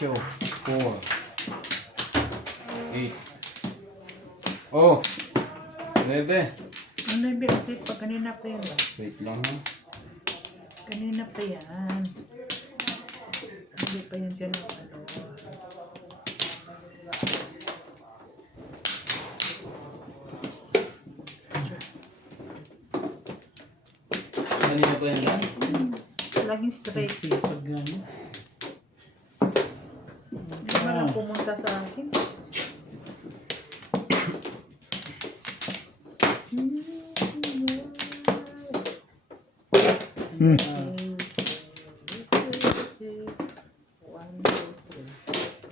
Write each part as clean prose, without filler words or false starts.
4, 8. Oh! 9. Ano yung kasi pag kanina pa yan ba? Wait lang ha. Kanina pa yan. Hindi pa yan ganun ano. Kanina pa yan lang? Laging stress. Sipag nga niya. Hindi ba lang pumunta sa akin?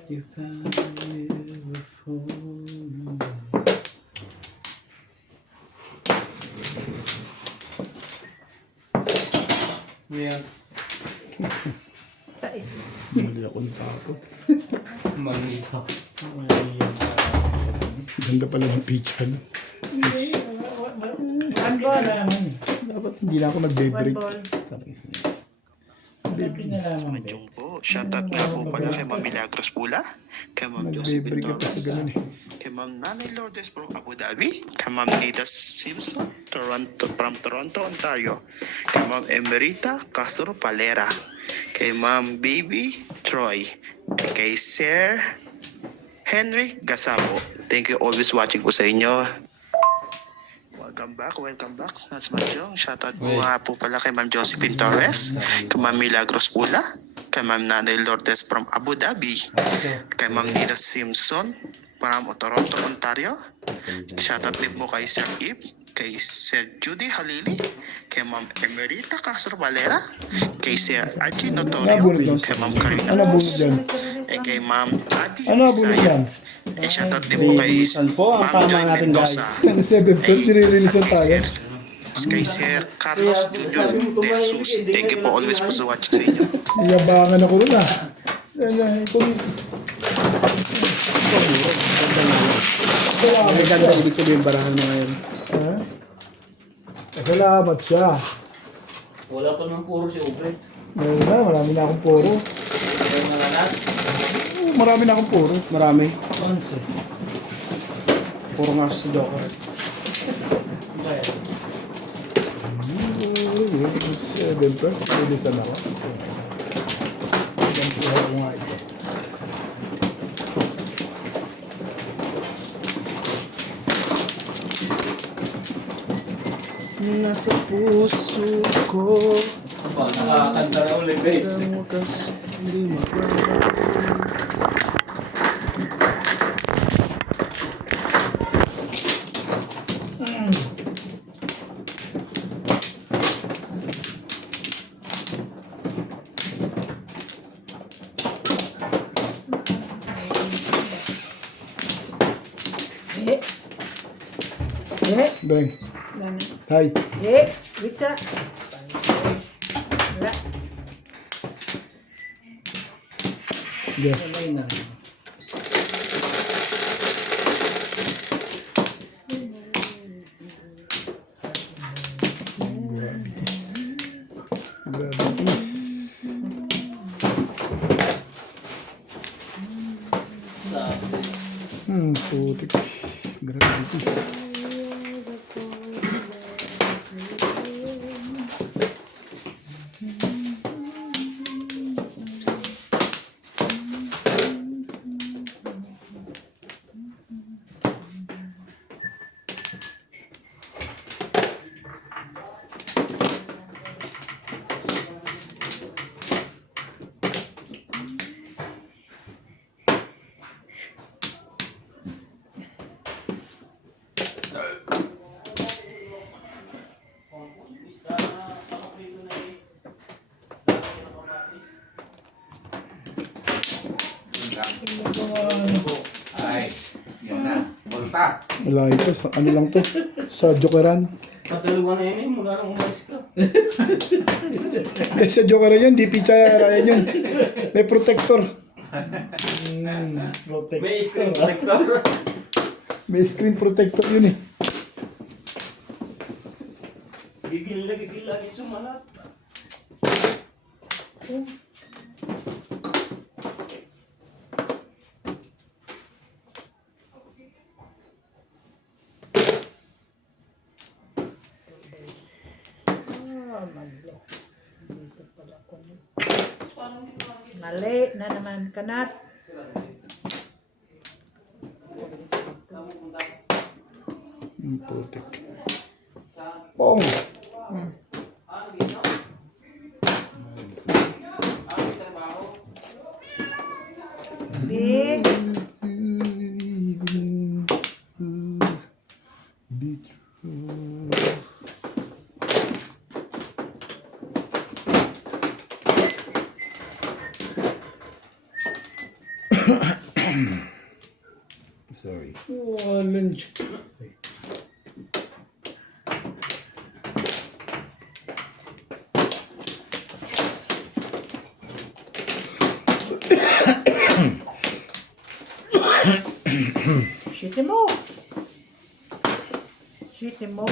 You can never fall in love. Yeah. Tais. Mali ako natapot. Malito. Ganda pala ng picture na. One ball. Dapat hindi na ako nagbe-break. One ball. Tapos na. Pinalaman ba? Majong po. Shoutout nga po pala kay Ma'am Milagros Pula, kay Ma'am Josephine Nagbe-break ka pa sa Torres, ganun eh. kay Ma'am Nanay Lourdes from Abu Dhabi, kay Ma'am Nita Simpson from Toronto, Ontario, kay Ma'am Emerita Castro Palera, kay Ma'am Baby Troy, kay Sir Henry Gasabo. Thank you always watching po sa inyo. Welcome back. That's Majong. Shoutout po Wait. nga po pala kay Ma'am Josephine Torres, kay Ma'am Milagros Pula, kay Ma'am Nanay Lourdes from Abu Dhabi, kay Ma'am Nita Simpson from Toronto, Ontario. Shoutout din po kay Sir Ip, kay Sir Judy Halili, kay Ma'am Emerita Castro Valera, kay Sir Archie Notorio, Nabunod yan. kay Ma'am Karina Ano bunod Rose, yan? kay Ma'am Abby Ano bunod yan? Sayan. Shoutout din po kay Releasean po ang Ma'am tama Joy natin, Mendoza. guys. Ano 7th, nire-releasean tayo. Kay Sir Carlos Junior De Jesus. Thank you po always po sa watching sa inyo. Iyabangan ako rin ah. Kung... May ganda ibig sabihin barahan mo ngayon. Ha? Salamat siya. Wala pa naman puro si Obret. Meron na, marami na akong puro. Kaya malalas. Marami na akong puro. Marami. 11. Puro nga si Joker. 7th, releasean ako. Gantuhan ko nga ito. Nasa puso ko Aba, nakakanta na ulit eh. ang wakas hindi magbabago. Eh. Eh. Beng, Nani. hi. Eh. Witsa. Wala. Yeah. Sabay na. Gravities. Putik. Gravities. Ay, yun na. Volta. Wala ito. Ano lang to? Sa Jokeran. Pataluan na yun eh, mula nang umalis ka. Sa Jokeran yun. Di pizza yan yun. May protector. May screen protector. May screen protector yun eh. Gigil lagi sumalat. Dito pala ko. Mali na naman, kanat. Putik. Bong! Big. Be true. Sorry. Oh, lunch. Shitty mo. Shitty mo.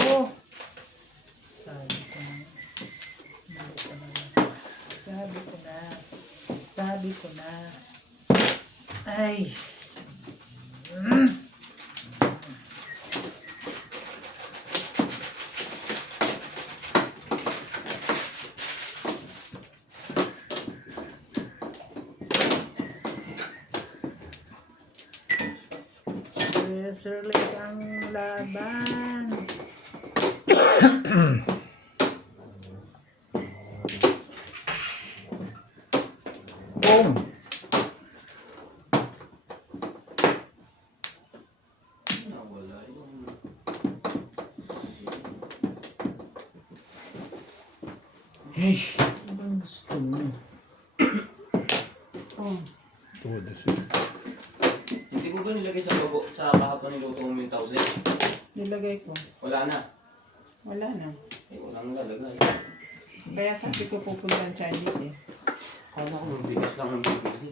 Sabi ko na. Sabi ko na. Ay. Reserless ang laban. Bong! Hey, anong gusto mo? Todo siya. Hindi ko ba nilagay sa bago sa kahapon niluto mo yung tausin? Nilagay ko. Wala na. Wala na. Eh, walang lalagay. Kaya sabi ko pupunta ang Chinese eh. Kala ko mabigas lang ang bibili.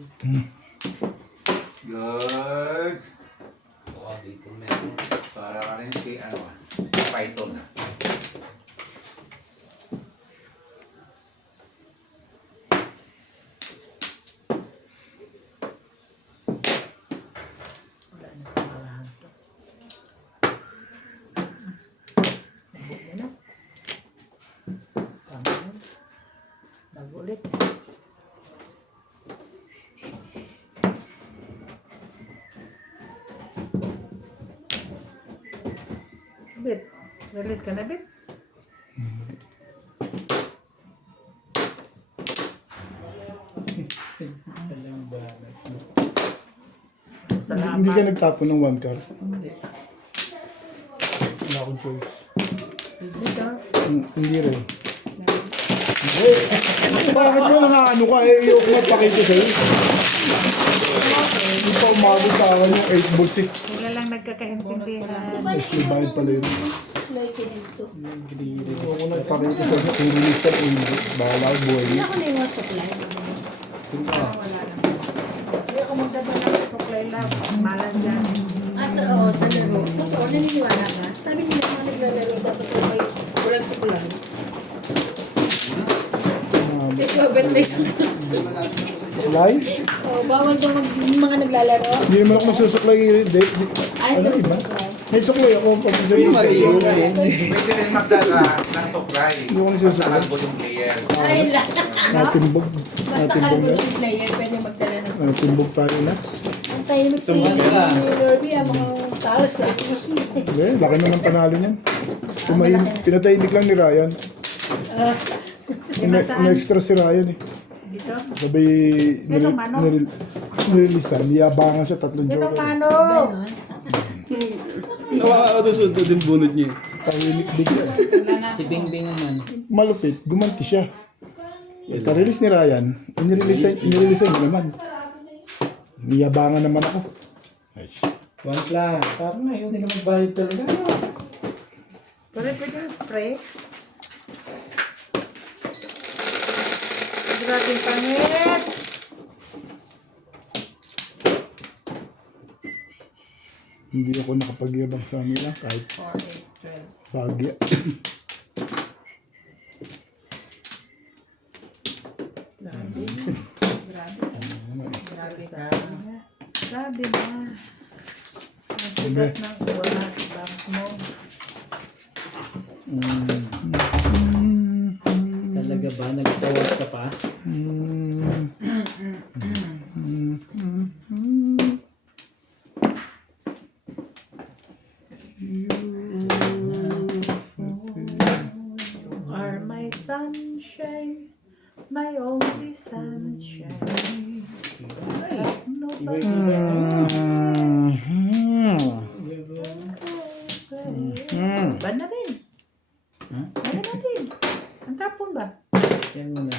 Good. Oo, dito meron. Para ka rin si Python na. Wala na pangalahan to. Hindi na. Tama yun. Bago ulit. Bit, release ka na, Bit? Alam ba? Hindi ka nagtapon ng one car. Hindi. Wala akong choice. Hindi ka. Hindi rin. Bakit mo nang ka? Iyok mo at pakita sa'yo. Hindi pa umabot sa akin yung 8 balls eh. Wala lang nagkakaintindihan. Mas may bayad pala yun. Like dito. Ako na pakita sa'yo kung release ka o hindi. Bahala ko buhay Hindi niya. ako na yung mga supply. Wala lang. Hindi ako magdadala ng supply lang. Malan dyan. Sa laro. Totoo, naniniwala ka? Sabi nila mga naglalaro, dapat may walang supply. Kasi mabet may supply. Why? Bawal daw yung mga naglalaro. Hindi naman ako nagsusuklay. Ay, Ano daw iba? supply. May suklay ako. Pag sabihin ko sa'yo. Pwede rin magdala ng supply. Hindi ko nagsusuklay. Basta kalbo yung player. Ay, lang. Natimbog. Basta kalbo yung player, pwede magdala ng supply. Natimbog tayo next. Ang tahimik si Lorby, ang mga talas. Okay, laki naman panalo niyan. Pinatahimik lang ni Ryan. In-extra si Ryan eh. Dito. Sabay Sino mano? nireleasean. Niyabangan siya 3 Sino joker. mano? Nakakatusod din bunot niya. Tahimik bigla. Si Bingbing naman. Malupit, gumanti siya. Ika-release ni Ryan, inireleasean niya naman. Niyabangan naman ako. Ay, One flag. Parang ayaw nila magbayad talaga. Pwede, pre. Grabe yung pangit. hindi ako nakapagyabang sa kanila kahit 4, 8, 12. bagya. Grabe ka. Grabe na. Ang tigas ng oras, bangs mo. ba? Nagtawag ka pa? You are my sunshine, my only sunshine. Nobody Ba na rin? Ha? Ba na natin? Ang tapon ba? Yan mo na.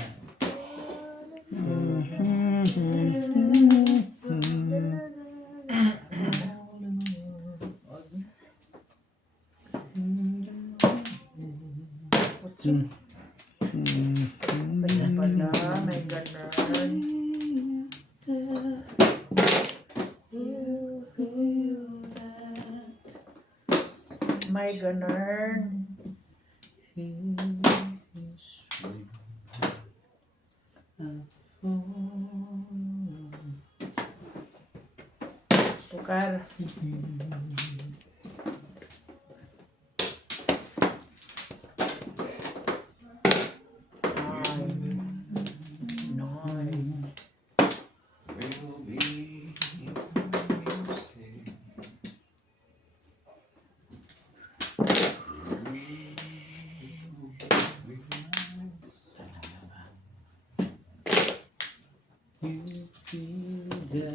Pala pala, may ganun. May ganun. Tukar. Nine. Will be safe.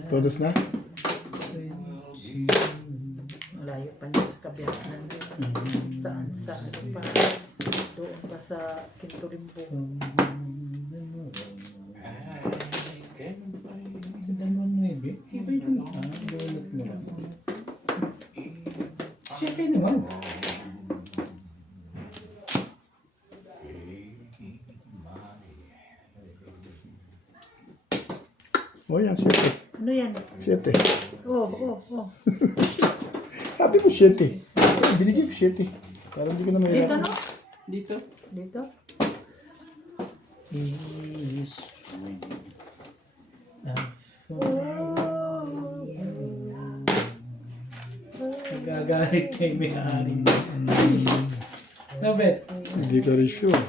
Todos na? Malayo pa niya sa kabiyak na saan sa ano pa. Doon pa sa Kintulimbo. Siyempre naman. O yan, 7. Ano yan? 7. Oh. Sabi ko 7. Binigay ko 7. Parang hindi ko na Dito mahirap. no? Dito. Dito? Nagagalit kay may-ari. No, bet. Hindi ka rin sure.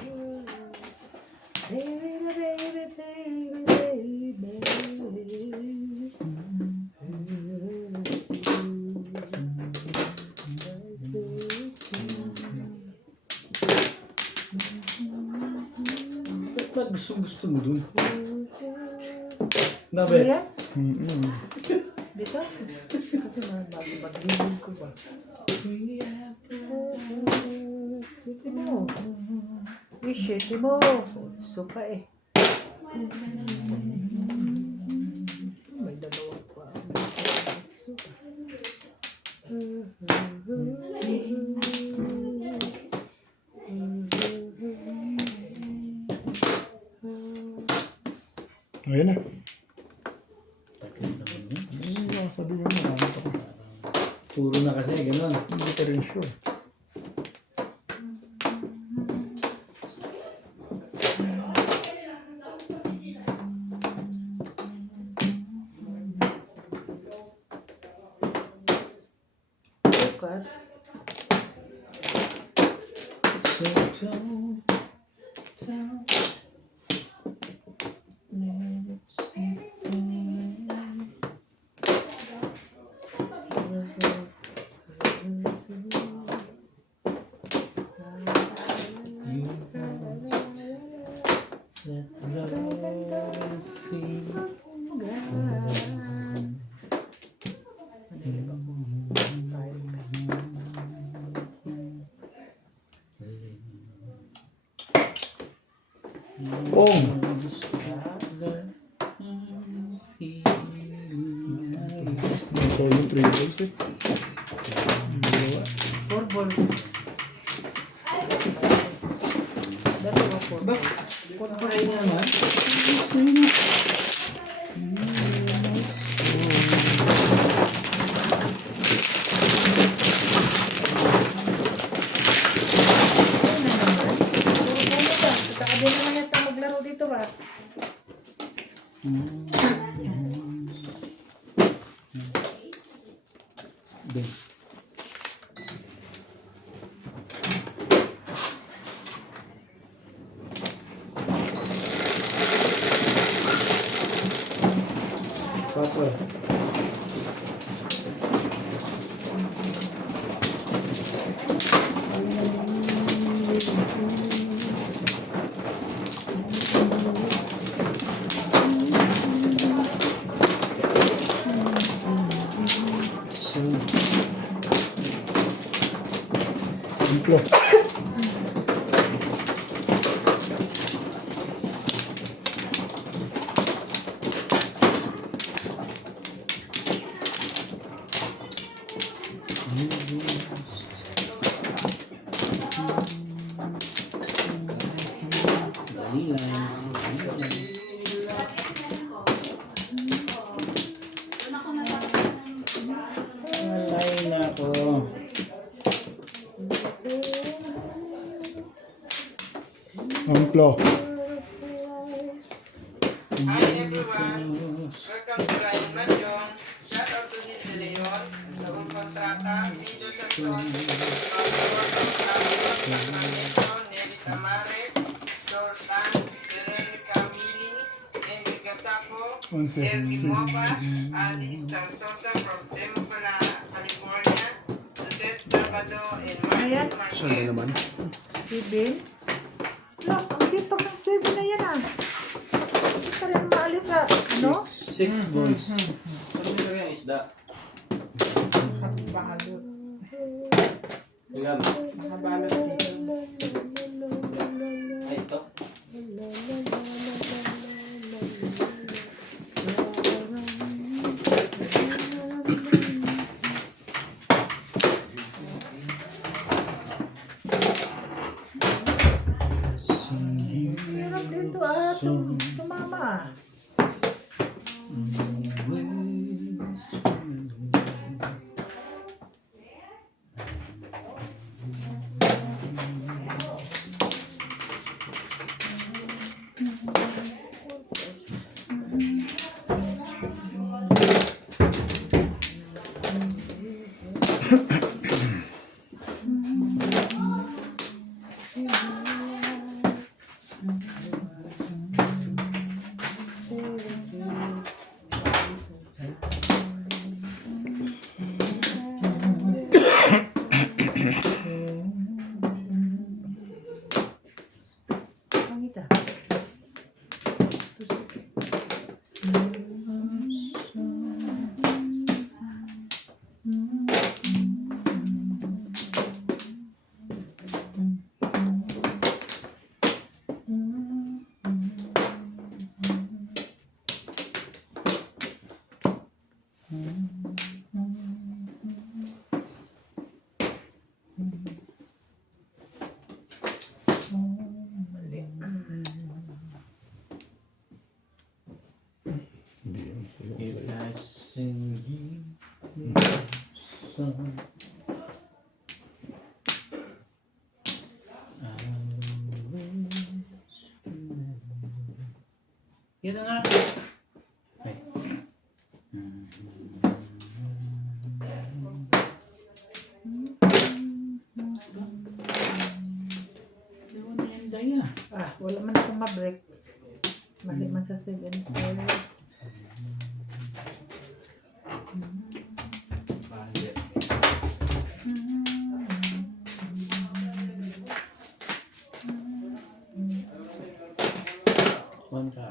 Ba't gusto mo dun? No, Ano bet. yan? Dito? Kasi mag-ibig ko ba? Shitty mo. Shitty mo. Utso pa eh. May dalawa pa. Utso pa. Ayun na. Tagal naman yun. Hindi ako sabihin mo. Ano pa ka? Puro na kasi, gano'n. Hindi ka rin sure. Bukat. So don't let it slip away. You let love feel. Kong! Ito yung 3 days eh. Four balls. Dalawa four Ba? balls. Pagpakain na naman. Ano naman? Puro bola ba? Kakabi naman yata maglaro dito ba? Ben. So, Templo. dali lang. Alay na ako. Templo. Hi everyone! Welcome to Ryan Mansion. Shout out to Nid De Leon, bagong kontrata, Lido Santon, Nelly Tamares, Sultan, Veronica Mili, Henry Gasapo, Erky Mobas, Alice Sarsosa from Temple, California, Joseph Sabado, and Ayan. Martin Marquez. Si Ben. Look, ang sipag ng 7 na yan ah. Hindi ka rin maalis sa, ano? 6 boys. Ano nilagay ang isda? Nakabalot. Yung Nakabalot dito. ay, ito. Hirap dito ah. Tumama. Pangit ah. If I sing you song, Yan na nga. Ay. Ewan na yan, Daya. Ah, wala man akong ma-break. Mali man sa 7 hours. One ka.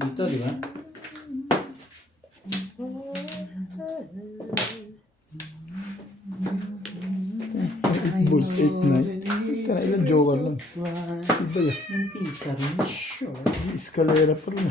Dito, di ba? Bulls 8-9. Tara, ilang joker lang. Iba yun. Hindi ka rin sure. Escalera pa rin.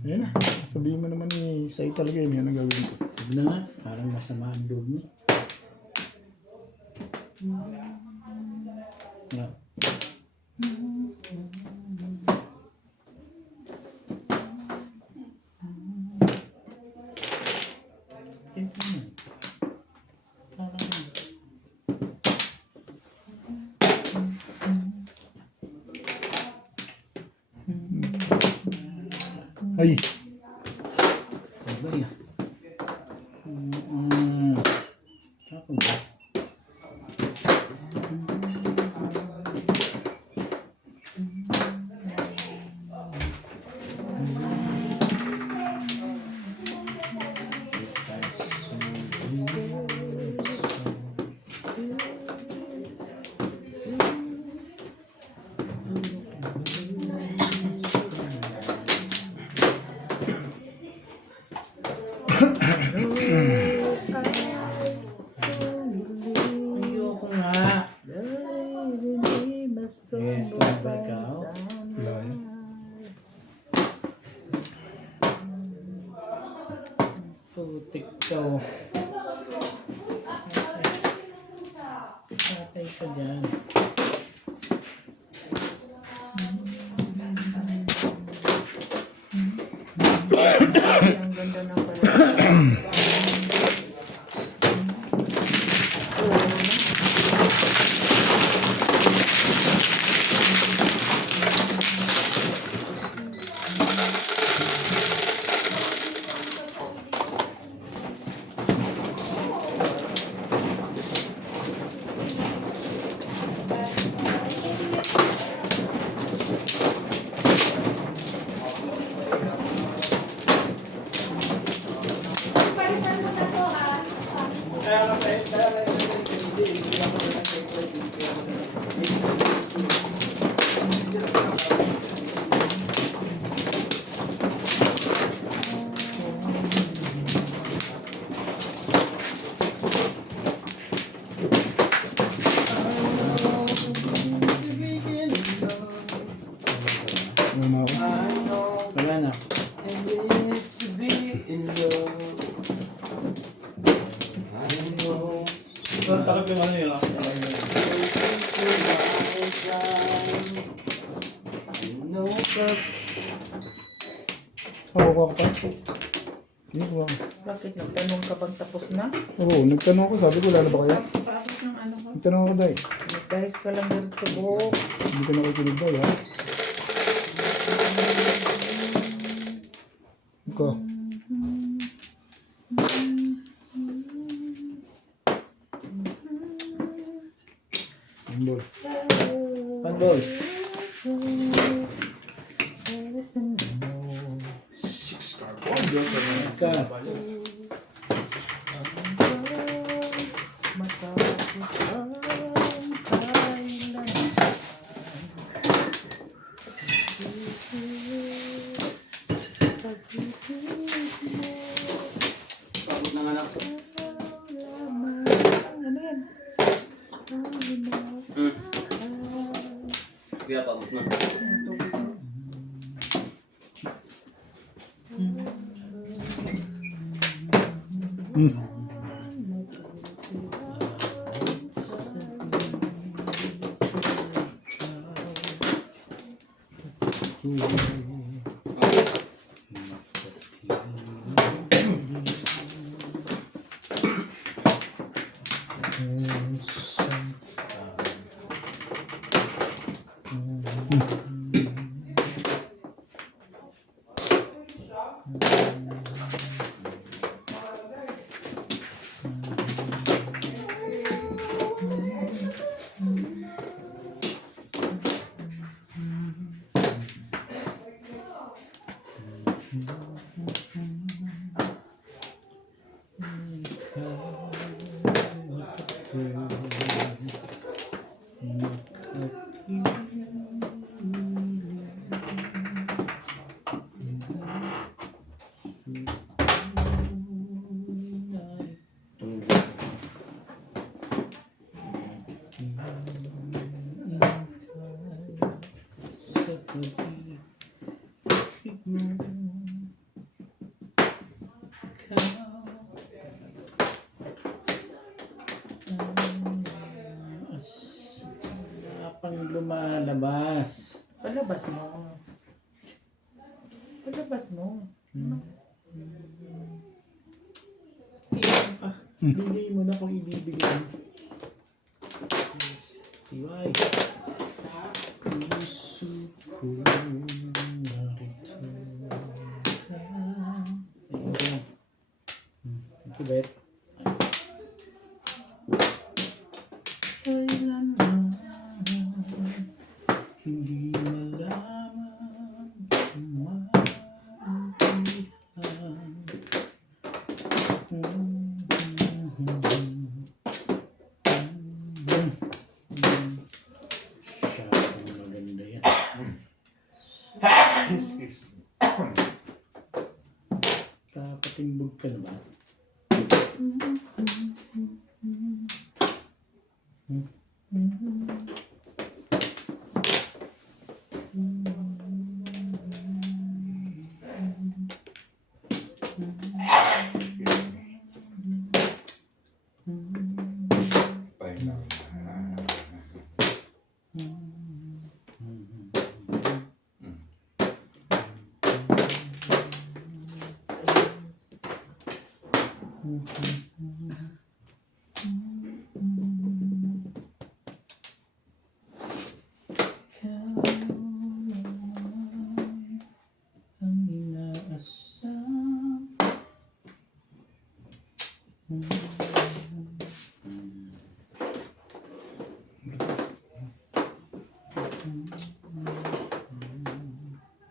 Ayan na. Sabihin mo naman sa'yo talaga yun. Yan ang gagawin ko. Huwag na nga. Parang masama ang loob mo. Yeah. Ay, Sabay ah. Ako ba? Ayoko nga. Ayan, tumabay ka, oh. wala yan. Putik ka, oh. Patay ka dyan. Ang ganda ng pala. Ano na ako? Wala na. I live to be in love. I know. Takip yung ano yun, I know that Kuha ka pa? Hindi ko. Bakit nagtanong ka bang tapos na? Oo, nagtanong ako, sabi ko, wala na ba kayo? Paabot ng ano ko. Nagtanong ako, Day. Guys ka lang dito sa buhok. Hindi ko nakikinig, Day, ha? Ikaw. Ball. Panbol. Ka. Matapos ang kailan. pagod ng anak. Ano yan? Kaya pagod na. Pang lumalabas. Palabas mo. Palabas mo. Bigay mo na kung ibibigay. Tiwai. Puso ko. Bet. Kailanman hindi malaman Masyadong maganda yan. Kakatimbog ka na ba? Ang inaasam.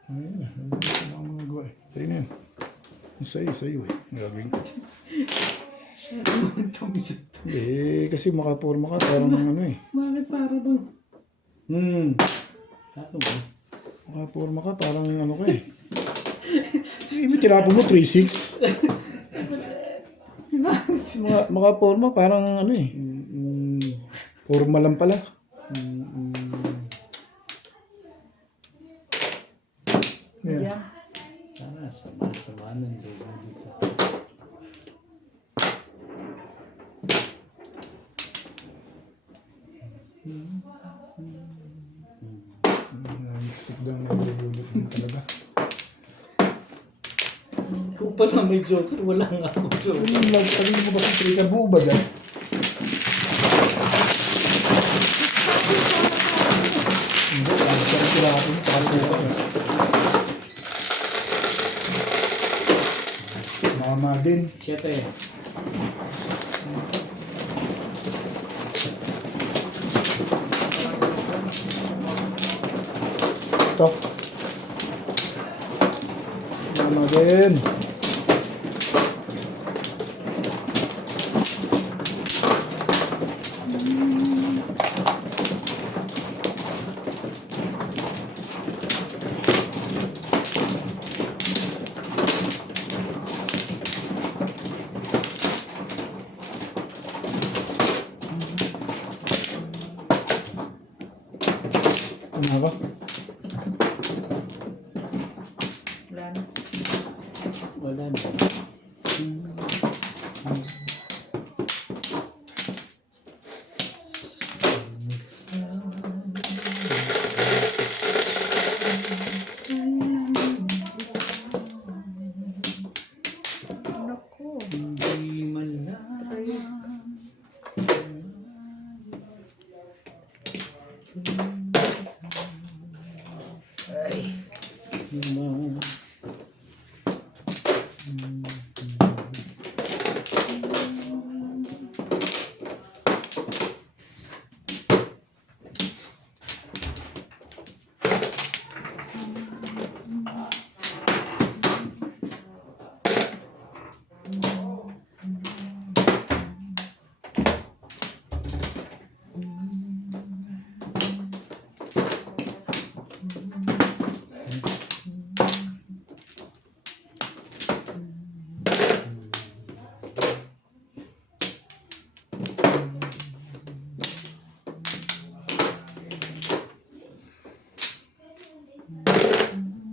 Ayun na. Wala akong magagawa eh. Sa'yo na yun. Sa'yo eh. Gagawin ko. Kasi makaporma ka. Parang ano eh. Bakit para bang? Tato ba? Makaporma ka. Parang ano ka eh. May tirapo mo 3-6. Makaporma parang ano eh. Forma lang pala. Yeah. Yan. Sana sama-sama ng loob sa... Stick down na bulot mo talaga. Kung pala may joker, wala nga ako joker. Sabi mo ba sa trika buo ba dyan? Hindi, parang tirapo mo. Mama din. 7. Ito. Mama din. Ano ba? Wala na. Wala na. Naku. Hindi malaman.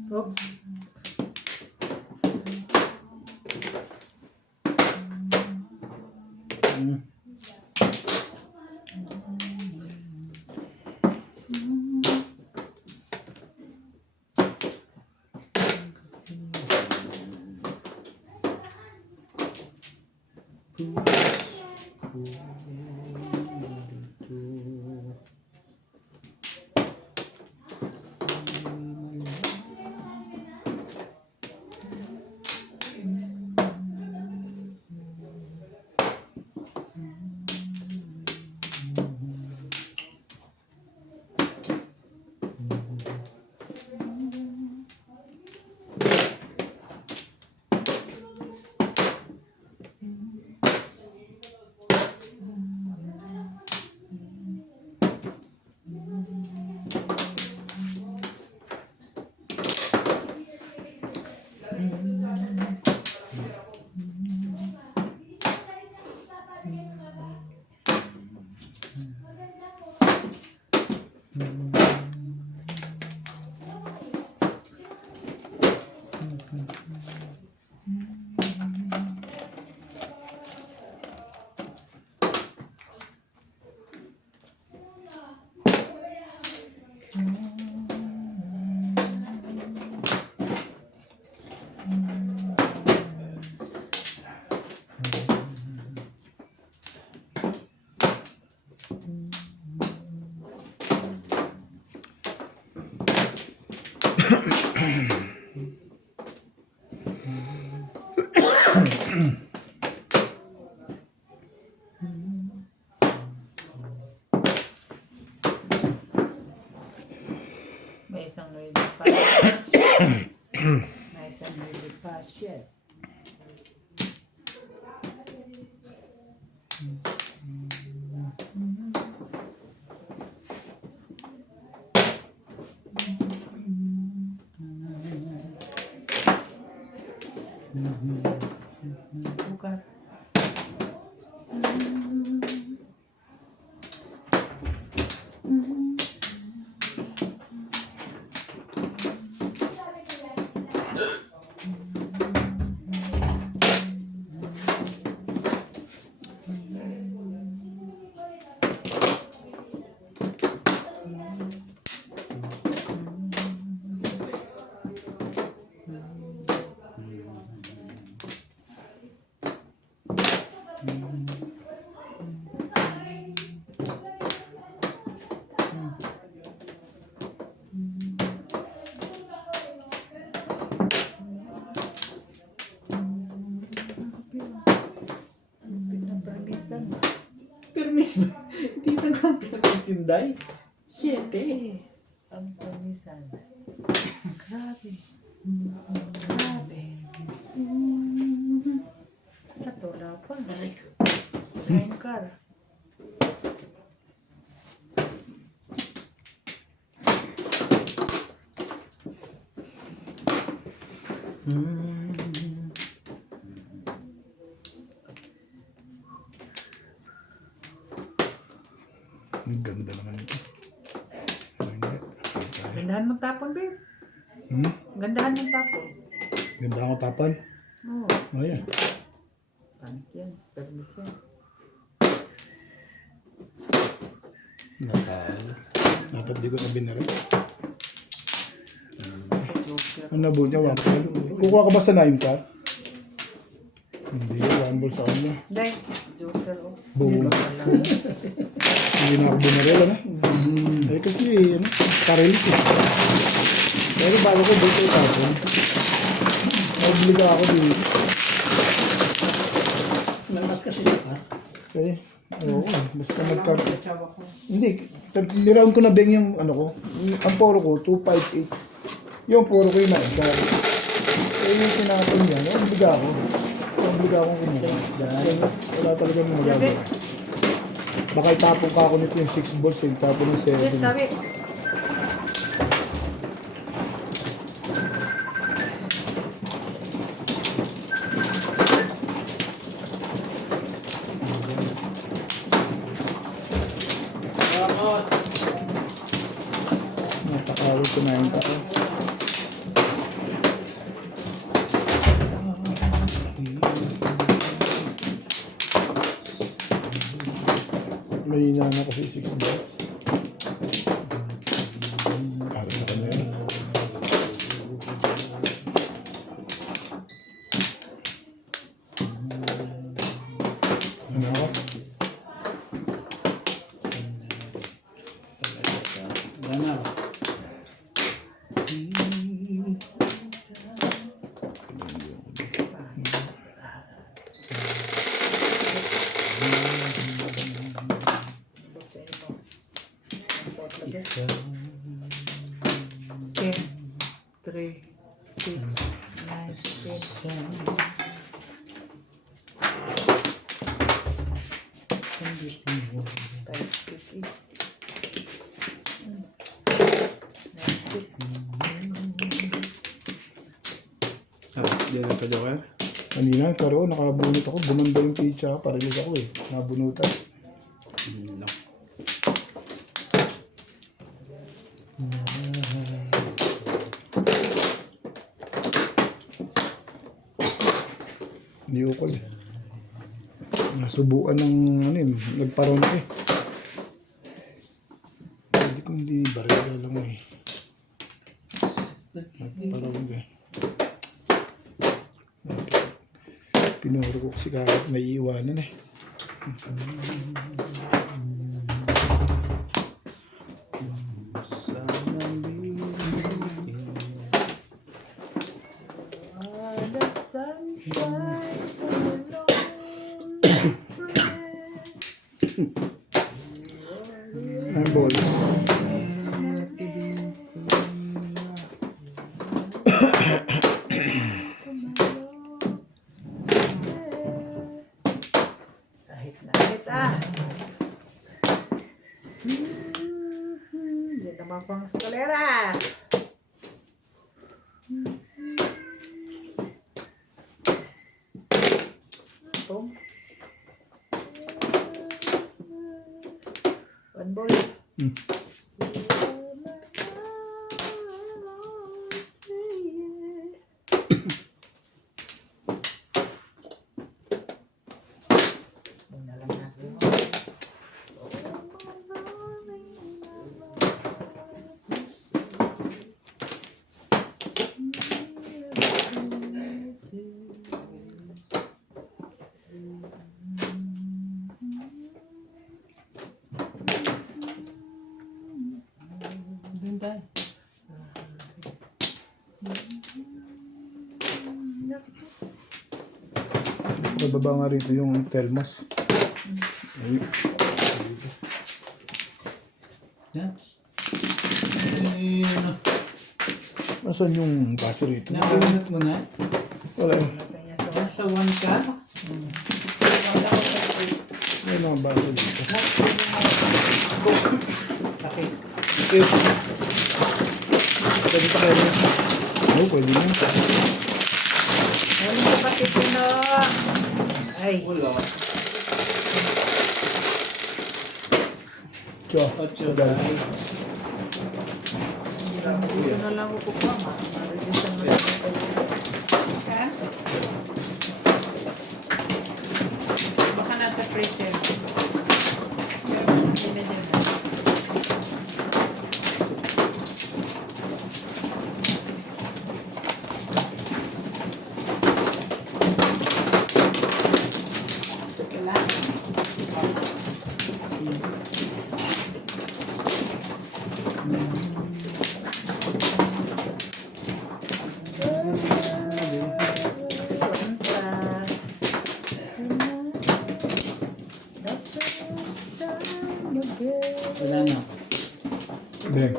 Oh. May isang nilipas. May isang nilipas yan. Bukan. Permis ba? Hindi na nga permis yun, Day. 7. Ang permisan. Grabe. Grabe. At wala pa. Ngayon ka. Ang ganda naman ito. Pero hindi. Gandahan mong tapon, babe. Hmm? Gandahan mong tapon. Ganda ako tapan. Oo. Oh, yeah. Panik yan. Permis yan. Nakala. Dapat di ko na binara. Joker. Ang nabuo niya, 1 Kukuha ka ba sa 9 ka? Hindi, 1 ball sa kanya. Dahil, Joker, oh. Buo. Wala. Hindi na ako binaril, ano? Eh kasi, ano, pa-release eh. Pero bago ko dito tapon, naobliga ako dito. Malakas kasi siya, ha? Okay. Oo, basta Hindi, niround ko na bang yung ano ko. Ang poro ko, 258. Yung poro ko yung naika. Eh yung tinapon niya, naobliga ako. Naobliga akong kumuha. Wala talagang magagawa. Baka itapon ka ako nito yung 6 balls, yung tapon yung 7. Yan, sabi. Napakawin ko na yung tao. May inana kasi 6 balls. Para sa kanya yun. Ano ako? Gana. Bot sa imo. Ang bot lagi. 10, 3, 6, 9, 10. Hindi. 5, 50. Diyan lang sa Joker. Kanina, karoon, nakabunot ako. Bumanda yung pizza. Parilis ako eh. Nabunutan. No. Hindi ukol. Nasubukan ng ano eh, nagparoon ko eh. Hindi ko hindi barila lang eh. Nagparoon ko eh. Pinuro ko kasi kahit naiiwanan eh. The sunshine Ang ball. Kahit Hindi naman pang eskalera. Ito. One ball. Una lang natin. Doon tayo. Pababa nga rito yung Telmas. Ay, Yan. Ayun. Nasaan yung baso rito? Napinunod mo na? Wala. Nasa 1 ka? May mga baso dito. Okay. Pwede pa kayo. Oo, pwede na. Ayun yung kapatid ko na. Ay. Wala. Tiyo. 8 dahil. Dito na lang ako pa. Marigisan mo lang ako. Baka nasa freezer. Meron akong pinadyan. Wala na. Beng.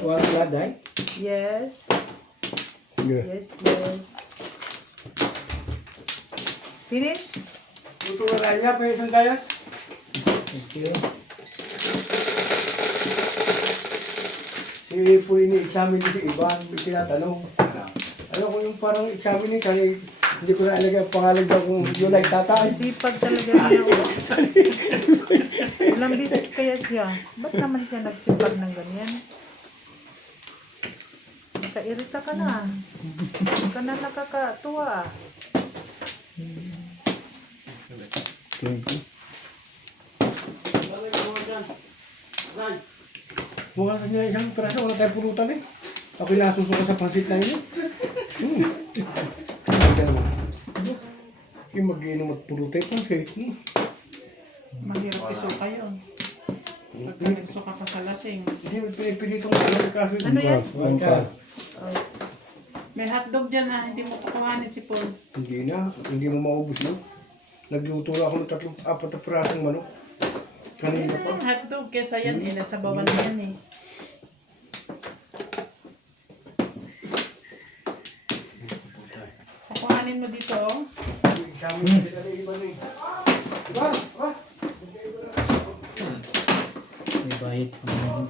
Wala dahil? Yes. Sige. Yes, yes. Finish? Tutuwaran niya pa isang kaya? Thank you. Si Puli examine din si Ivan, may tinatanong. Ano ko yung parang examine niya, kasi hindi ko na alagay ang pangalan daw kung you like tata. Sipag talaga niya. Ilang beses kaya siya. Ba't naman siya nagsipag ng ganyan? Nakairita ka na. Hindi ka na nakakatuwa. Thank you. Mukha sa niya isang piraso, wala tayong pulutan eh. Ako yung nasusuka sa pansit na yun. Yung mag-inom at pulutay pansit. Mahirap isuka yun. Pagka nagsuka ka sa lasing. Hindi mo pinipilitong alam kaso. Ano yan? Bangka. May hotdog dyan ha, hindi mo kukuhanin si Paul. Hindi na, hindi mo maubos yun. Nagluto na ako ng 4 na pirasong manok. Kanina Ito pa. yung hotdog, kesa yan eh, nasa bawal na yan eh. Kukuhanin mo dito oh. May bayit pa naman.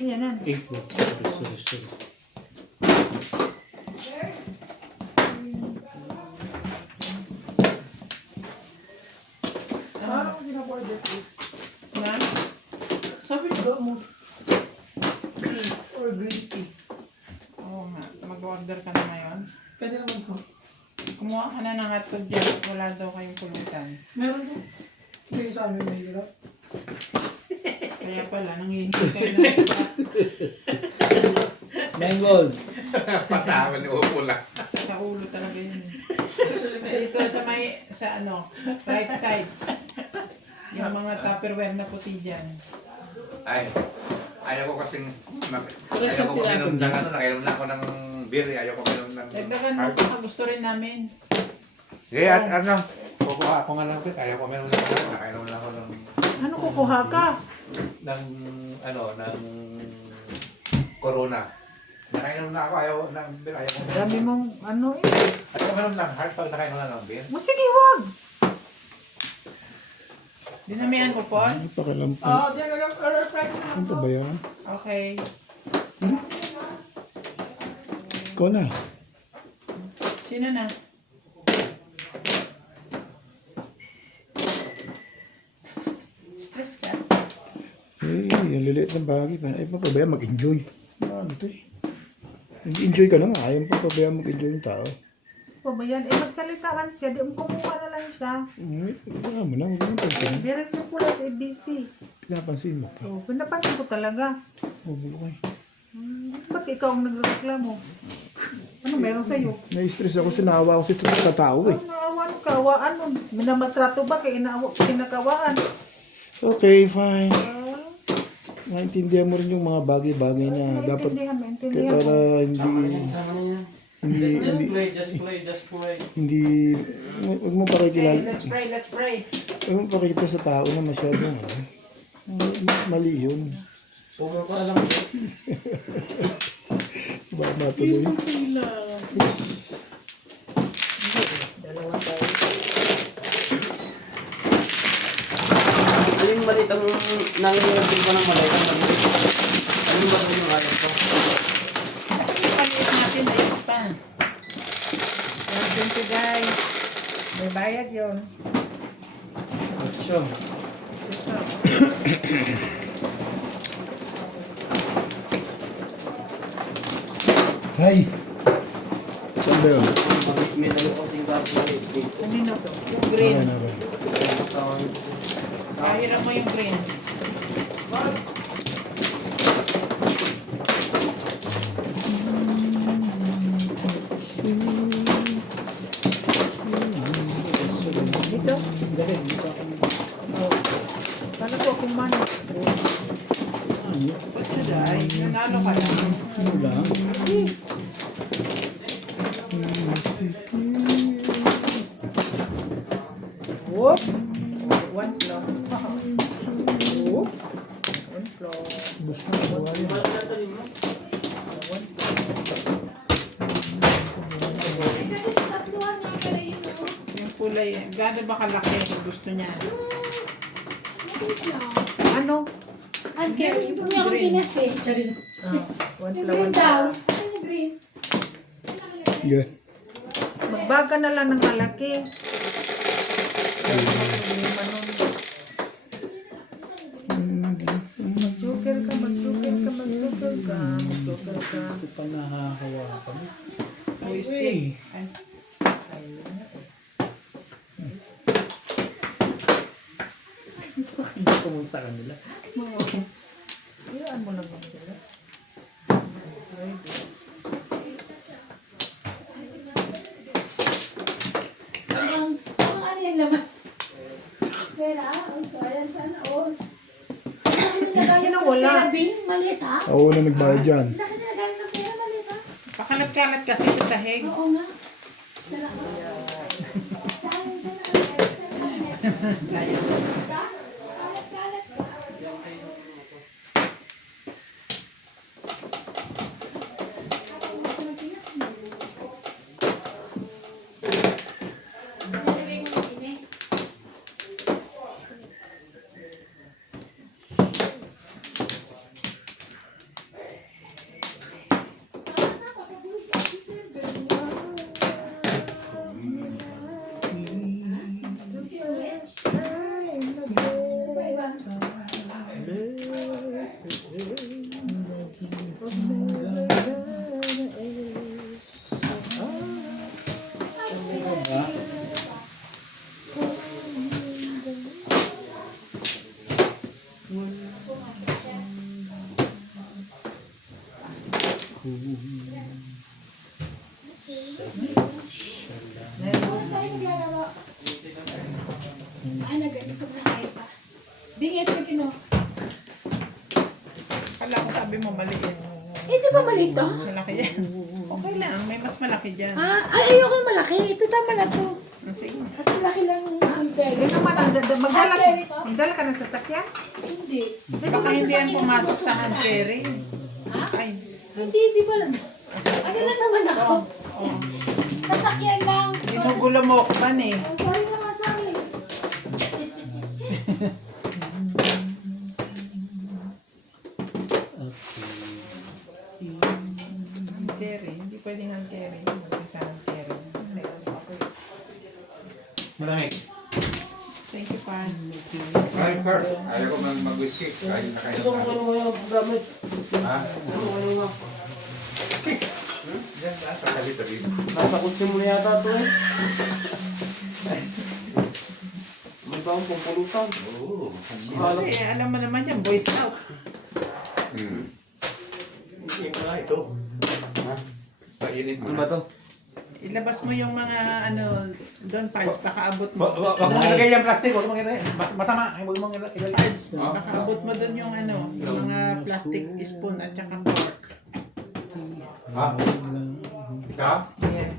Yan na. Sorry. Mag-order ka na ngayon? Pwede naman po. Kumuha ka na ng hotdog dyan. Wala daw kayong pulutan. Meron po. Hindi sa amin may hirap. Kaya pala, nangihingi kayo ng spot. Mangoes. Patawa ni Upo lang. Sa kaulo talaga yun. Dito sa may, sa ano, right side. Yung mga Tupperware na puti dyan. Ay, ayaw ko kasing, ayaw ko minom ng ano, nakainom na ako ng beer, ayaw ko minom ng Dagdagan mo hard. baka gusto rin namin. Kaya at ano, kukuha ako nga lang beer, ayaw ko minom ng hard, nakainom na ako ng, Ano kukuha ka? ng Corona. Nakainom na ako, ayaw ng beer, ayaw ko minom. Dami mong ano eh. Ayaw ko minom ng hard pag nakainom na ng beer. Sige, wag! Dinamihan ko po. Ano pa kailan po? di ka Ano pa ba yan? Okay. Ikaw na. Sino na? Stress ka? Eh, yung liliit ng bagay pa. Ay, papabayaan mag-enjoy. Ano to eh. Enjoy ka na nga. Ayaw pa pabayaan mag-enjoy yung tao. Pa ba yan? Magsalita man siya. Di mo kumuha na lang siya. Wala mo na. Huwag mo pansin. Very simple as ABC. Pinapansin mo pa. Oh, pinapansin ko talaga. Huwag mo kayo. Ba't ikaw ang nagreklamo? Ano meron sa'yo? Na-stress ako. Sinawa ako sa tao eh. Ano, naawan ka? Ano? Minamatrato ba? Kinakawaan? Okay, fine. Maintindihan mo rin yung mga bagay-bagay na dapat Maintindihan para mo. hindi Sama na yan. hindi Just hindi play, just play, just play. hindi wag mo Okay, pakikilala. let's pray, let's pray. Wag mo pakikita sa tao na masyadong mali yun. Pumul ko na lang. Baka matuloy. Dalawa tayo. Aling maliit ang nangyayabing ko ng maliit? Aling maliit yung ayos ko? Yung maliit natin na expand. Thank you guys. May bayad yun. Sure. Ay! Saan ba yun? May dalo kasing kaso maliit dito. Kanino to? Yung green. Ayan na ba? Pahiram mo yung green. Dito? Oh. Paano ko kung man? Ba't siya dahil? Nanalo ka na. Ano lang? Whoop! One floor. Whoop! One floor. Bus na. Wala yan. Kasi tatluhan nga pala yun, no? Yung kulay, gano'n ba kalaki kung gusto niya? Maliit lang. Ano? I'm carrying. Hindi ako pinas eh. Oh, one Yung floor, green one daw. floor. Ano yung green? Yeah. Magbaga na lang ng malaki. Problema nun. Mag-joker ka, mag-joker ka, mag-joker ka, mag-joker ka. Pa nakakawakan. Twisting. Ay, Ayun na eh. Hindi ko muna sa kanila. Iyan mo lang ang sila. Ready. Ang ano yung laman? Pera? Ang sayang sana. Oh. Yan ang wala. Pera, Bing? Maliit ha? Ako na nagbayad dyan. Laki nilagay ng pera, maliit ha? pakalat-kalat kasi sa sahig. Oo nga. Sarap. Sayang. Kalat-kalat. Nilagay mo na din eh. Ay, nag- Bingit ko kinuha. Kala ko sabi mo maliit. Eh, di ba mali ito? Malaki yan. Okay lang, may mas malaki dyan. Ay, ayoko yung malaki. Ito tama na to. Sige. Mas malaki lang yung ampere. Hindi naman, Hand-carry to? magdala ka ng sasakyan? Hindi. Baka hindi yan pumasok sa hand carry. Ha? Ay, Hindi, di ba lang? Ano lang naman ako? Sasakyan lang. ginugulo mo ko man eh. Oh, sorry naman sa akin. Hand carry, hindi pwedeng hand carry. Hindi sa hand carry. Malamig. Thank you, Pan. Ay, Carl. Ayaw ko mag-whisky. Kain na kain. Gusto mo ano nga yung gamit? Ha? Ano nga? Diyan na, sa tabi-tabi. Nasa kutsi mo na yata ito eh. May ba ang pumpulutan? Oo. Eh, alam mo naman yan, Boy Scout. Hindi mo na ito. Ha? Painit mo Ano na. ba to? Ilabas mo yung mga ano, doon parts, baka abot mo. Huwag mo ilagay yung plastic. Huwag mo ilagay. Masama. Huwag mo ilagay. Parts, baka abot mo doon yung ano, yung mga plastic spoon at saka fork. Ha? Ikaw? Yes.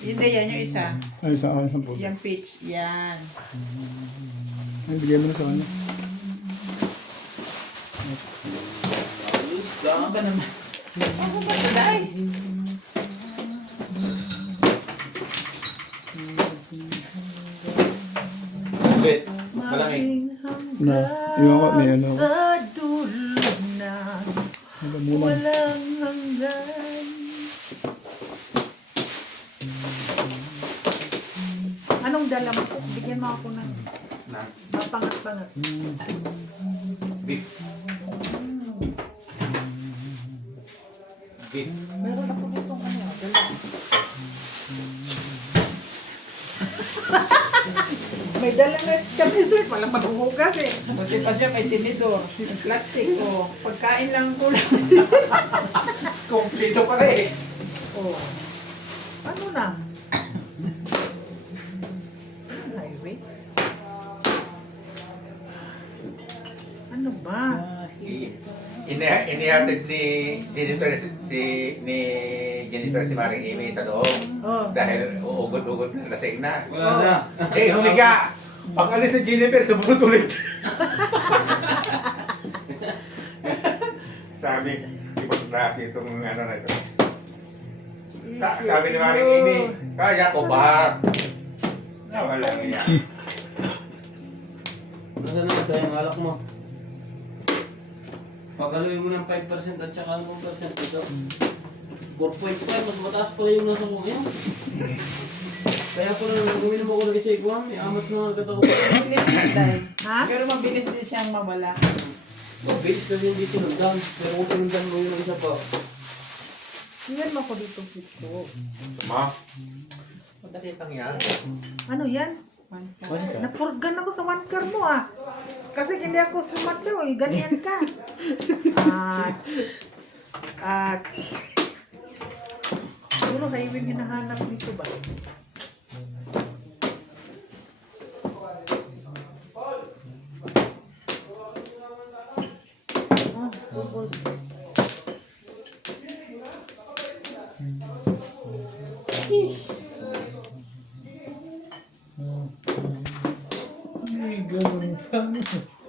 Hindi yan, yung isa. Ay, sa akin po. Yung peach, yan. Ay, bigyan mo na sa kanya. Ano ba naman? Ano ba ito, Day? Wait. Malamig. Na, iwan ko, may ano. Sa dulo na Ano muna. walang hanggan. Anong dala mo? Bigyan mo ako ng Na. mapangat-pangat. Beef. Beef. Meron ako dito ano, dala. May dala na kami sir, walang maghuhugas eh. Buti pa siya may tinidor, plastic o pagkain lang kulang. Kompleto pa rin. Oh. Ano na? Highway? Ano ba? Inihatid ni Jennifer ni Jennifer si Maring Amy sa loob. Oh. Dahil uugod-ugod na lasing na. Wala na. Eh, humiga! Pag alis ni Jennifer, sumunod ulit. Sabi, ibang klase itong ano na ito. Sabi ni Maring Amy, kaya ko ba? Wala niya. Nasaan na ito yung alak mo? Pagaluin mo ng 5% at saka anong percent ito? 4.5, mas mataas pala yung nasa ko ngayon. Kaya pala nang uminom ako lagi sa iguan, may amas na nagkatawa. Mabilis na dahil. Ha? Pero mabilis din siyang mawala. Mabilis kasi hindi sinundan, pero kung sinundan mo yung isa pa. Tingnan mo ko dito dito. Ma? Madali lang yan. Ano yan? Napurgan ako sa one car mo ah. Kasi hindi ako sumatsaw eh. Ganyan ka. At siguro kayo yung hinahanap nito ba? Bubbles.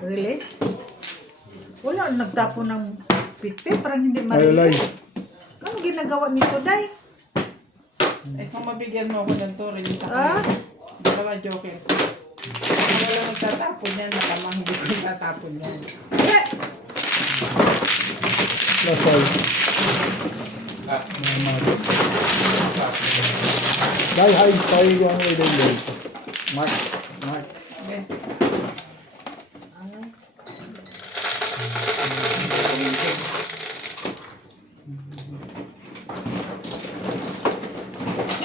Release? Wala, nagtapo ng pitpit, parang hindi Ay, marilis. alay. Anong ginagawa nito, Day? Eh, kung mabigyan mo ako ng to, release ako. Ah? Hindi pala, joker. Wala nagtatapon yan, makamang hindi ko nagtatapon yan. Eh! Last five. Dahil high, tayo ang idol. Mark. Okay.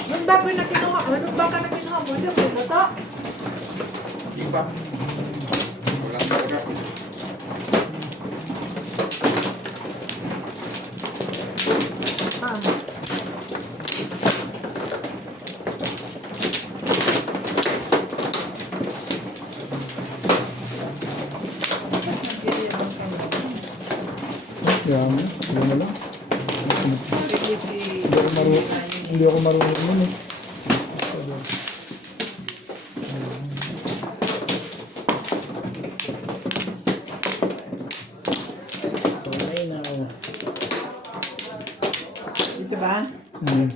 Yung baboy na kinuha, anong baka na kinuha mo? Hindi, pumunta. Iba. Walang talaga. Ah. Sige si... Hindi ako marunong nun eh. Okay na ako. Dito ba? Hmm.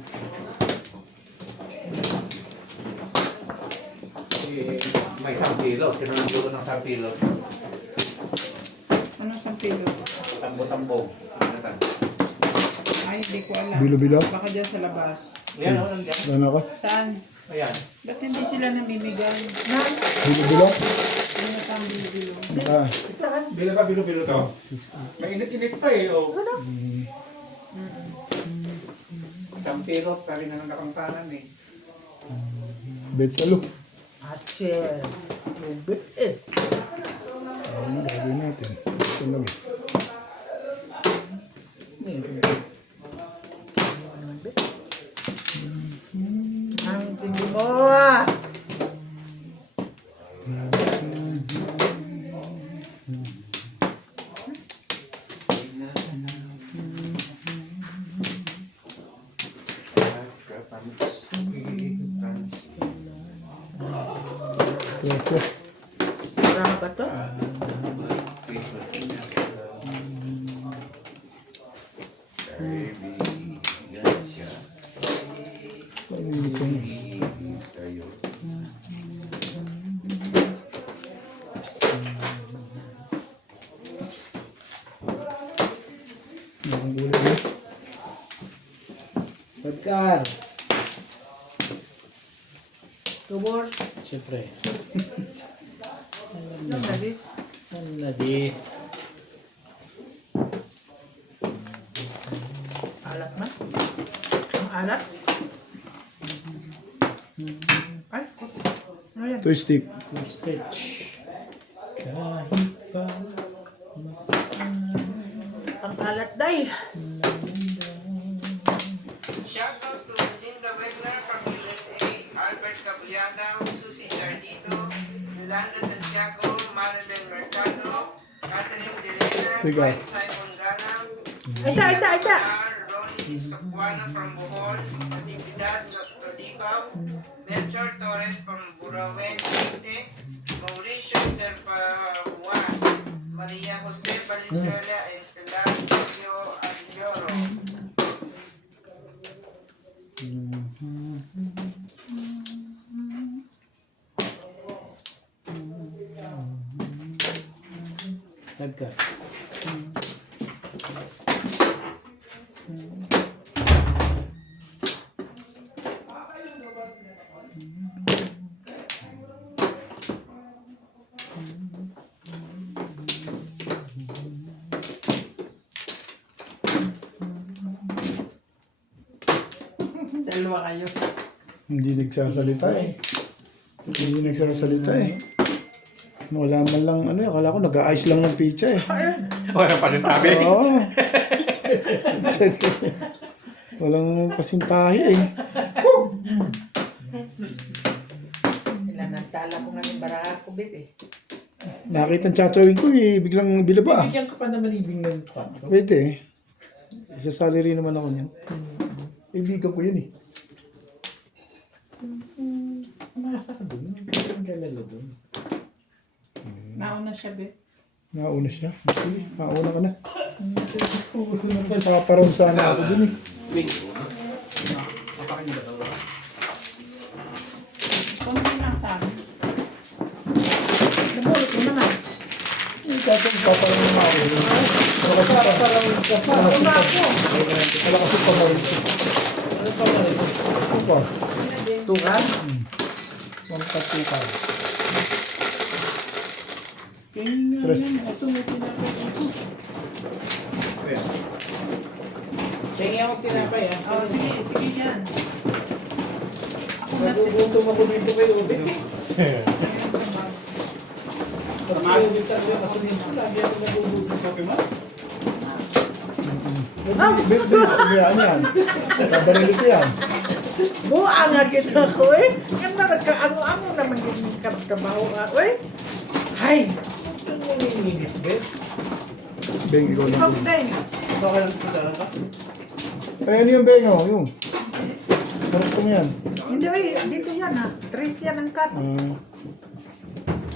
May sampilot. Sino nagluto ng sampilot? Ano sa pilo? Tambo-tambo. Ay, hindi ko alam. Bilo-bilo? Baka dyan sa labas. Yan o, nandiyan. Ano ka? Saan? Ayan. Ba't hindi sila namimigay? Bilo-bilo? Ano na pang bilo-bilo? Ah, Bilo ka, bilo-bilo to. Mainit-init pa eh. Oh. Sampilot, sabi na ng nakamtanan eh. betsalo. Achel. Lubit eh. Ano gagawin natin? Ito lang eh. Ang tingin mo. Kasi, Sarap ba to? ito na. Ang ulo ulit. Pagkar. Tubor. Siyempre. Ang galit. Ano na this? Alat na? Ang alat? Ay, ano yan? Toy stick. Stitch. Kahit pa Ang alat, day. Shoutout to Linda Wegner from USA, Albert Cabuyada, Susie Sardito, Yolanda Santiago, Maribel Mercado, Catherine Delena, Riga. Mike Simon Garam, Isa. Ronnie Socuana from Bohol, Natividad Tolibaw, Melchor Torres from Burawen, Cavite, Mauricio Serpahua, Maria Jose Valenzuela, and Claudio Aguiloro. Pagkar. Dalawa kayo. Hindi nagsasalita eh. Hindi nagsasalita eh. Wala man lang ano eh. Akala ko nag-a-ice lang ng pizza eh. Wala pa rin tabi. Oo. Walang pasintahi eh. Sila nagtala ko nga ng baraha ko, bit eh. Nakita ang chatsawin ko eh. Biglang bilaba. Bigyan ka pa naman ibig ng kwan. Pwede eh. Isasali rin naman ako niyan. Ibigan ko yun eh. Umasa ka dun. Ang galala dun. Nauna siya, bit. Nauna siya. Sige, nauna ka na. Paparoon sana ako dun eh. Kung hindi nasa akin. Nabulot mo naman. Kasi paparoon na ako. Una ako. Wala kasi paparoon. Ano pa ba rin? Ano pa? Tukan? Ang katukan. Kaya Tres. ito may tinapay dito. Tingin ako tinapay ah. Oh, sige dyan. Ako na siya. Nagugutom ako dito kay Obet eh. Pag dito ako kasunod ko, lagi ako nagugutom sa kima. Bilis ko yan yan. Kabanili ko yan. Buang nga kita ko eh. Yan na nagkaano-ano naman yung kabaho ako eh. Hay! Ito mo nininit, Bet. Beng, ikaw lang. Ikaw din. Baka lang ito talaga. Ay, ano yung bengo? Yung. Sarap ko yan. Hindi, dito yan ha. Trace yan ang cut.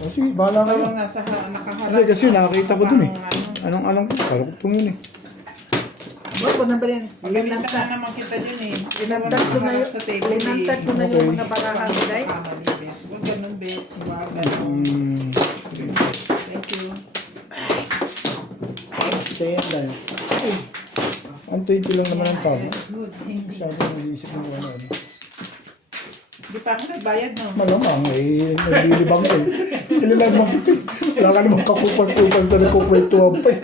Oh, sige, bahala kayo. Tawag nasa nakaharap. Hindi, kasi nakakita ko dun eh. Ano. Anong ko? Parang ko yun eh. Huwag ko na ba rin? Pagkakita na naman kita dun eh. Linantad ko na yung, Sa table eh. linantad ko na yung mga barahan nila eh. Huwag ganun, Bet. Huwag ganun. Thank you. Kaya yan dahil. Ang 20 lang naman ang tao. Good. Masyado nag-iisip ng ano. Di pa ako nagbayad, no? Malamang eh, naglilibang ka eh. Kailan naman ito eh. Wala ka namang kakupas-kupas na nagkukwentuhan pa eh.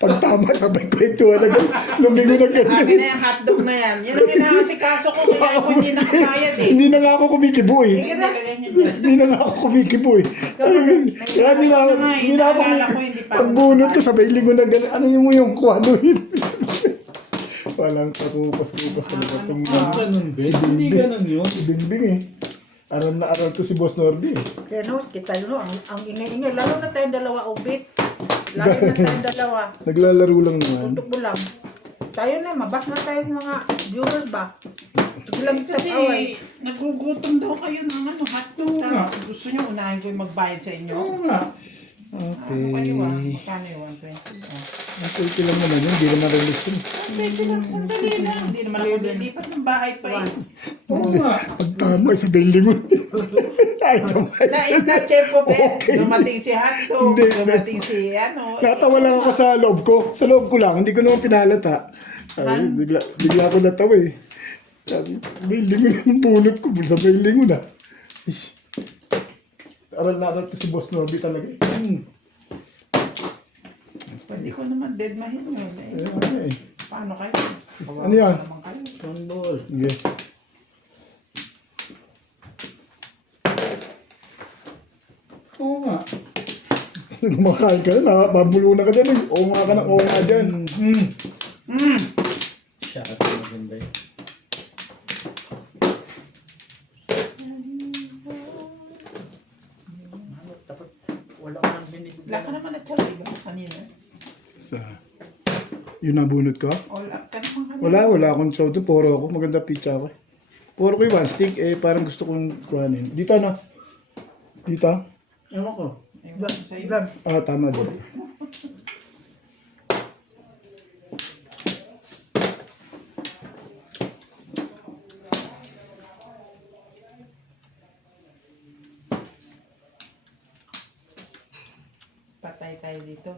Pag tama, sabay kwentuhan na lumingo na ganyan. Akin na yung hotdog na yan. Yan ang inaasikaso ko kaya ako hindi nakabayad eh. Hindi na nga ako kumikibo eh. Sige na, lagay niyo dyan. Hindi na nga ako kumikibo eh. Kaya hindi na ako, hindi na ako, Naalala ko, hindi pa ako pagbunot ko, sabay lingo na gano'n. Ano yung kung ano yun? Walang kakupas-kupas na naman. Ganun, Ben. Hindi ganun yun. Si Bingbing eh. Aral na aral to si Boss Norby eh. Kaya no, kita yun, ang ingay-ingay. Lalo na tayong dalawa, Obit. Lalo na tayong dalawa. Naglalaro lang naman. Tutok mo lang. Tayo na, mabas na tayo ng mga viewers ba? Sige lang Kasi away. nagugutom daw kayo ng ano, hotdog. Tapos gusto nyo unahin ko yung magbayad sa inyo. Oo nga. Okay. Ano kayo ah? Magkano yung 120? Ang kulti lang naman yun. Hindi naman release yun. Pwede lang, sandali lang. Hindi naman ako lilipat ng bahay pa eh. Oo nga. Pag tama, sabay lingon. Ay, tumas. Na-check po, Ben. Dumating si hotdog. Hindi, Dumating si ano. Natawa lang ako sa loob ko. Sa loob ko lang. Hindi ko naman pinalata. Ay, bigla ako natawa eh. Sabi, may lingon ang bunot ko. Sabay lingon ah. Ish. Aral na aral to si Boss Norby talaga eh. Pwede ko naman dead mahin yun eh. Ano eh. Paano kayo? Ano yan? Naman kayo. Condol. Sige. Oo nga. Kumakain ka na, mabulo na ka dyan eh. Oo nga ka na, oo nga dyan. Siya ka maganda yun. Wala ka naman at chalay ba kanina? Sa... Yun nabunot ko? All up ka naman kanina. Wala akong show doon. Puro ako. Maganda pizza ako eh. Puro ko yung one stick. Eh, parang gusto kong kuhanin. Dito na. Dito? Ewan ko. Ewan ko sa'yo. Ah, tama dito. Patay tayo dito.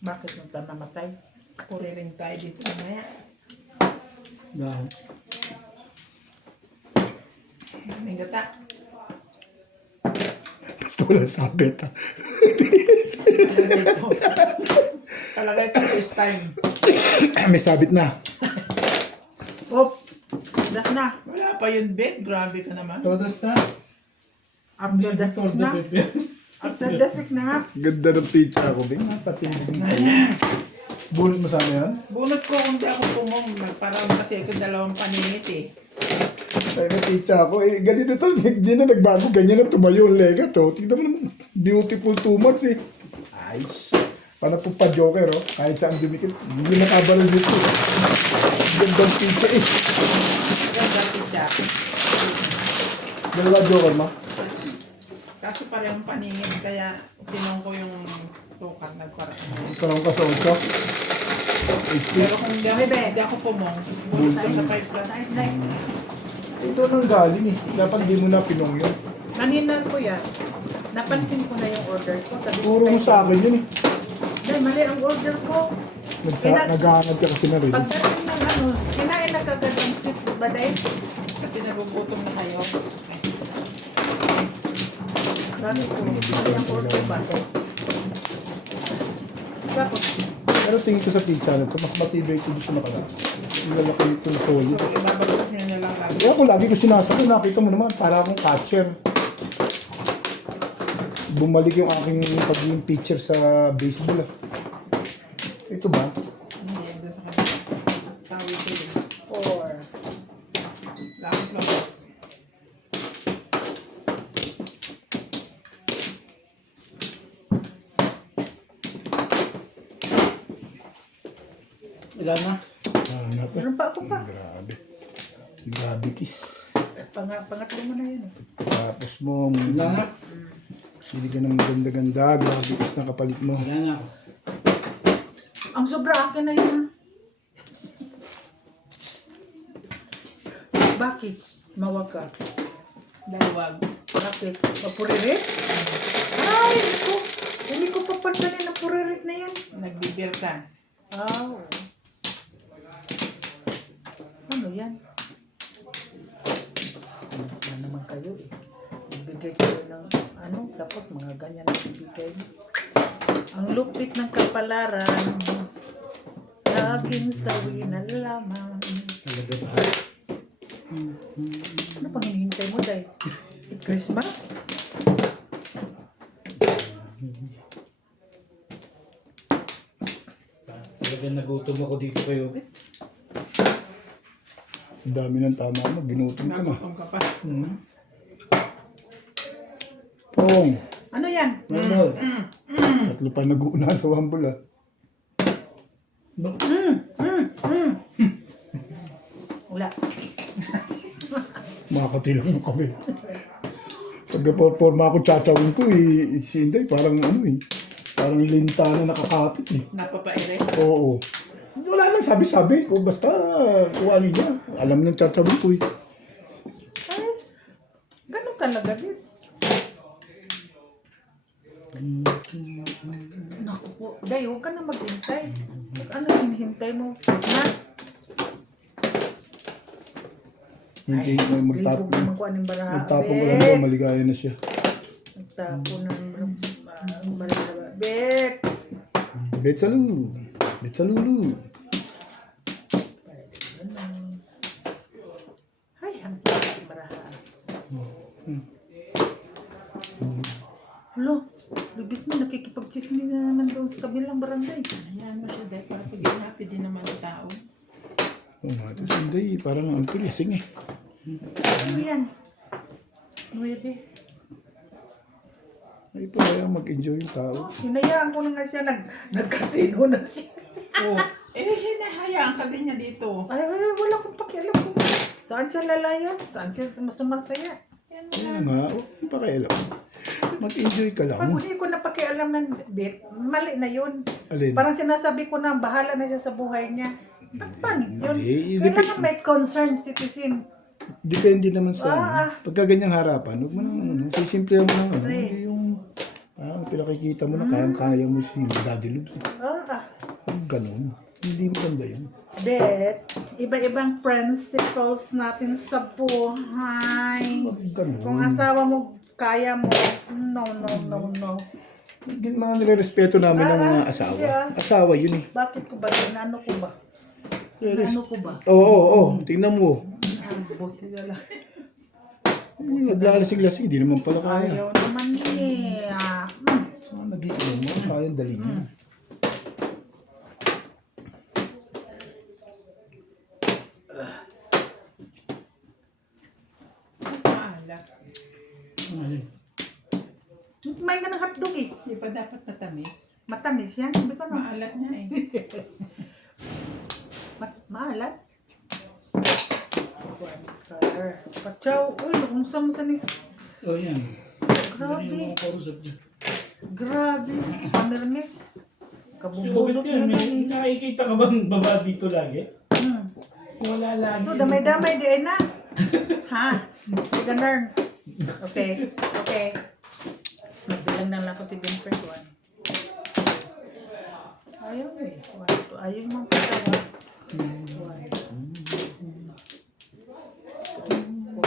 Bakit nung tayo namatay? Puri rin tayo dito mamaya. Dahil. May gata. Basta wala sabit ha. Talaga ito. Talaga ito this time. May sabit na. Oh, das na. Wala pa yun, Ben. Grabe ka naman. Todos na. After the Before 6 the na. prepare. After the 6 na nga. Ganda ng pizza ako. Bing, pati bunot mo sana yan? Bunot ko kung di ako pumong. Parang kasi ito dalawang paninit eh. Sabi ko pizza ako. Eh, ganito to. Hindi na nagbago. Ganyan na tumayo ang lega to. Tignan mo naman. Beautiful 2 months eh. Ayos. Paano po pa Joker oh. Kahit saan dumikit. Hindi nakabalal dito. Gandang pizza eh. Ganda pizza. Dalawa Joker ma. Kaso parehong paninit. Kaya tinong ko yung tukar nagparaan. Parang ka sa 8. Pero kung di ako pumong, bunot ko sa 5 ka. Nice na. Ito nang galing eh. Dapat di mo na pinong yun. Kanina ko yan. Napansin ko na yung order ko. Sabi ko, Puro mo sa akin yun eh. Dahil mali ang order ko. Naghahangad ka kasi na rin. Pagdating ng ano, kinain na kagad ang seafood ba dahil? Kasi nagugutom na kayo. Marami ko. Mali ang order ba? Tapos, Pero tingin ko sa pizza na ito, mas matibay ito doon sa nakala. Yung lalaki ito na solid. So, ibabalot nyo na lang lagi. Kaya ako lagi ko sinasabi, nakita mo naman, para akong catcher. Bumalik yung aking pagiging pitcher sa baseball. Ito ba? Hindi, doon sa kanila. Sa weekend. 4. Laki flowers. Ilan na? Not to. Meron pa ako pa. Grabe. Gravities. Pangatlo mo na yun. Tapos mo, bili ka ng ganda-ganda, gravities na kapalit mo. Ang sobra akin na yun. Bakit? Mawagas. Dalawag. Bakit? Papuririt? Ay, hindi ko papansanin na puririt na yan. Nagbibir ka. Oh. Ano yan? Ano naman kayo eh. Bibigay kayo ng ano, tapos mga ganyan na bibigay. Ang lupit ng kapalaran, laging sawi na lamang. Talaga ba? Ano pang hinihintay mo, Day? Christmas? Talaga nagutom ako dito kayo. Sa dami ng tama mo, ginutom ka na. Nagutom ka pa. Pong, Ano yan? Mamol. tatlo pa nag-uuna sa wambol ah. Wala. Makakatilang mo kami. Pagka-forma ako tsatawin ko si Inday parang ano parang linta na nakakapit eh. Napapaire. Oo. Wala nang sabi-sabi ko basta kuwali niya. Alam ng tsatawin ko eh. Ay, ganun talaga din. Naku po. Day, huwag ka na maghintay. Ano hinihintay mo? Christmas? Hindi mo magtapon. Magtapon ko lang daw, maligaya na siya. Magtapon ng baraha. Bek! Betsalu. Betsalulu. Ay, ang baraha. Hello, lubis na nakikipag-chismis na naman doon sa kabilang barangay. Ayan mo siya dahil para pagiging happy din naman ang tao. Oo nga, ito si Inday parang ang tulising eh. Ano yan? 9. Ay pa kaya mag-enjoy yung tao. Hinayaan ko na nga siya, nagkasino na siya. Oh, hinahayaan ka din niya dito. Ay, wala akong pakialam kung saan siya lalayas, saan siya sumasaya. Kaya nga, huwag pa kaya alam. Mag-enjoy ka Pag lang. hindi ko na pakialam ng bit, mali na yun. Alin? Parang sinasabi ko na bahala na siya sa buhay niya. Ba't pangit yun? Hindi. Kailangan may concern citizen. Depende naman sa pagka ganyang harapan, huwag mo nang sisimple mo lang. Hindi yung pinakikita mo na kayang-kaya mo si Daddy Lubs. Ganun. Hindi maganda yun. Bet, iba-ibang principles natin sa buhay. Ganun. Kung asawa mo, kaya mo. No. Mga nire-respeto namin ng mga asawa. Asawa yun eh. Bakit ko ba? Ano ko ba? Ano ko ba? Oo. Tingnan mo. Buti na lang. Naglalasing-lasing, hindi naman pala kaya. Ayaw naman niya. Nag-iinom mo, kayang dali niya. Maalat. May ka ng hotdog eh. Di ba dapat matamis? Matamis yan. Sabi ko na. Maalat niya eh. Maalat? Pachaw. Uy, kung saan mo sanis. Oh, yan. Grabe. Kausap niya. Grabe. Pamirmis. Kabubulok yan. May nakikita ka bang baba dito lagi? Wala lagi. So, damay-damay di ay na. Ha? Si Ganern. Okay. Magbilang na lang ako si Jennifer. Ayaw eh. Ayaw yung mga patawa. 1, 2, 3, 4,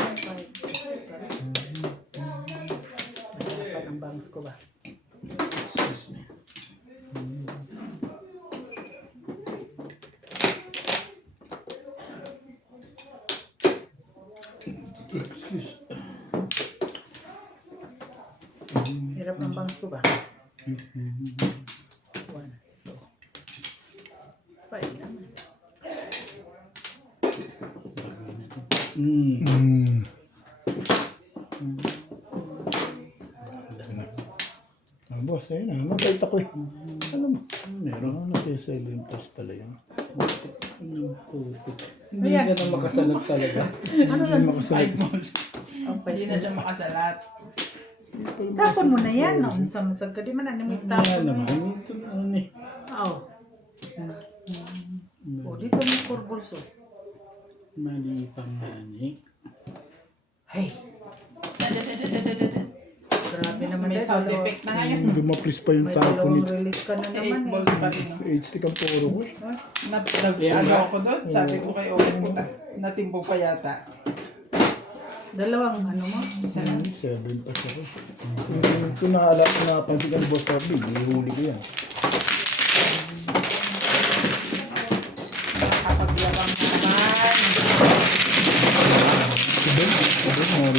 5. Ang bangs ko ba? Hirap ng bangs ko ba? 1, 2, 5 naman. Boss, ayun na. Mabait ako eh. Ano mo? Meron. Nasa silent test pala yun. Hindi ka na makasalat talaga. Ano lang? makasalat. 5 balls. Hindi na siya makasalat. Tapon mo na yan. Naunsa masag ka. Di man ano mo Wala tapon. naman. Ito na ano eh. Oh. Oh, dito mo kurbulso. Mali pang mani. Hey. Grabe naman May dahil. sound effect na ngayon. Dumaplis pa yung May tapo dalawang nito. release ka na 8 naman balls pa rin. HD kang puro ko. Ano ako doon? Sabi ko kay Owen, puta, natimbo pa yata. Dalawang ano mo? Isa lang. 7 pa siya. Kung napansin ka ni Boss Toby, ihuli ko yan. Nakapaglabang naman. Sabon, mori